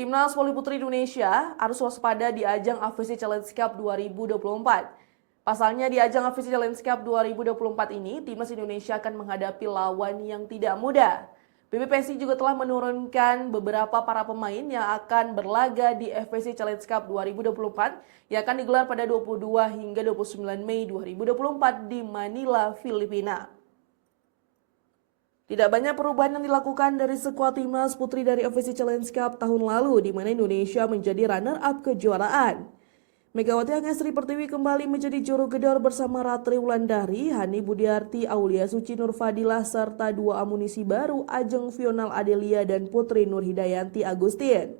Timnas Voli Putri Indonesia harus waspada di ajang AFC Challenge Cup 2024. Pasalnya di ajang AFC Challenge Cup 2024 ini, Timnas Indonesia akan menghadapi lawan yang tidak mudah. PBPSI juga telah menurunkan beberapa para pemain yang akan berlaga di AFC Challenge Cup 2024 yang akan digelar pada 22 hingga 29 Mei 2024 di Manila, Filipina. Tidak banyak perubahan yang dilakukan dari skuad Timnas Putri dari AFC Challenge Cup tahun lalu, di mana Indonesia menjadi runner-up kejuaraan. Megawati Angestri Pertiwi kembali menjadi juru gedor bersama Ratri Wulandari, Hani Budiarti, Aulia Suci Nurfadilah, serta dua amunisi baru Ajeng Fional Adelia dan Putri Nurhidayanti Agustin.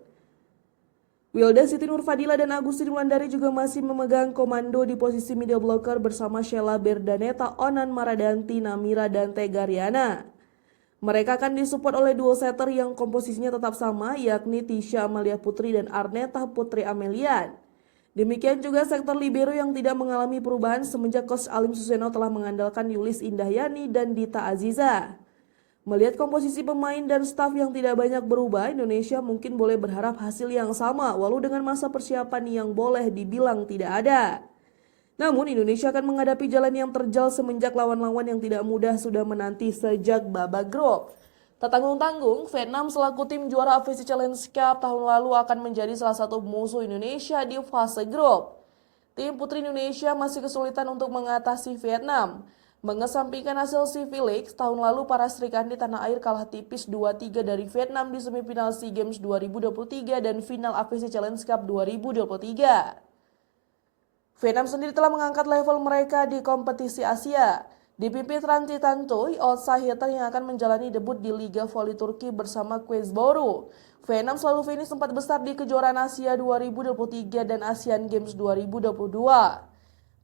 Wilda Siti Nurfadilah dan Agustin Wulandari juga masih memegang komando di posisi middle blocker bersama Sheila Berdaneta, Onan Maradanti, Namira, dan Tegariana. Mereka akan disupport oleh duo setter yang komposisinya tetap sama, yakni Tisha Amalia Putri dan Arneta Putri Amelian. Demikian juga sektor libero yang tidak mengalami perubahan semenjak Coach Alim Suseno telah mengandalkan Yulis Indahyani dan Dita Aziza. Melihat komposisi pemain dan staf yang tidak banyak berubah, Indonesia mungkin boleh berharap hasil yang sama, walau dengan masa persiapan yang boleh dibilang tidak ada. Namun Indonesia akan menghadapi jalan yang terjal semenjak lawan-lawan yang tidak mudah sudah menanti sejak babak grup. Tak tanggung-tanggung, Vietnam selaku tim juara AFC Challenge Cup tahun lalu akan menjadi salah satu musuh Indonesia di fase grup. Tim Putri Indonesia masih kesulitan untuk mengatasi Vietnam. Mengesampingkan hasil SEA League, tahun lalu para Sri Kandi tanah air kalah tipis 2-3 dari Vietnam di semifinal SEA Games 2023 dan final AFC Challenge Cup 2023. Vietnam sendiri telah mengangkat level mereka di kompetisi Asia. Dipimpin Ranti Tantoy, outsider yang akan menjalani debut di Liga Voli Turki bersama Queensborough. Vietnam selalu finish tempat besar di kejuaraan Asia 2023 dan Asian Games 2022.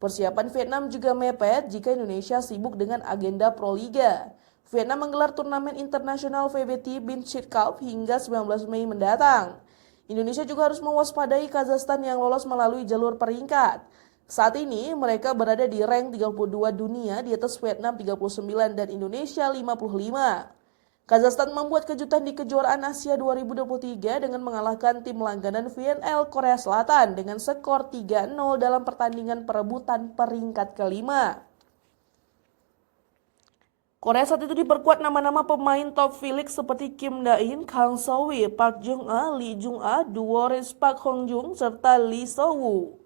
Persiapan Vietnam juga mepet jika Indonesia sibuk dengan agenda Pro Liga. Vietnam menggelar turnamen internasional VBT Binchit Cup hingga 19 Mei mendatang. Indonesia juga harus mewaspadai Kazakhstan yang lolos melalui jalur peringkat. Saat ini mereka berada di rank 32 dunia di atas Vietnam 39 dan Indonesia 55. Kazakhstan membuat kejutan di kejuaraan Asia 2023 dengan mengalahkan tim langganan VNL Korea Selatan dengan skor 3-0 dalam pertandingan perebutan peringkat kelima. Korea saat itu diperkuat nama-nama pemain top V-League seperti Kim Da-in, Kang So-wi, Park Jung-a, Lee Jung-a, duo Ris Park Hong-jung, serta Lee So-woo.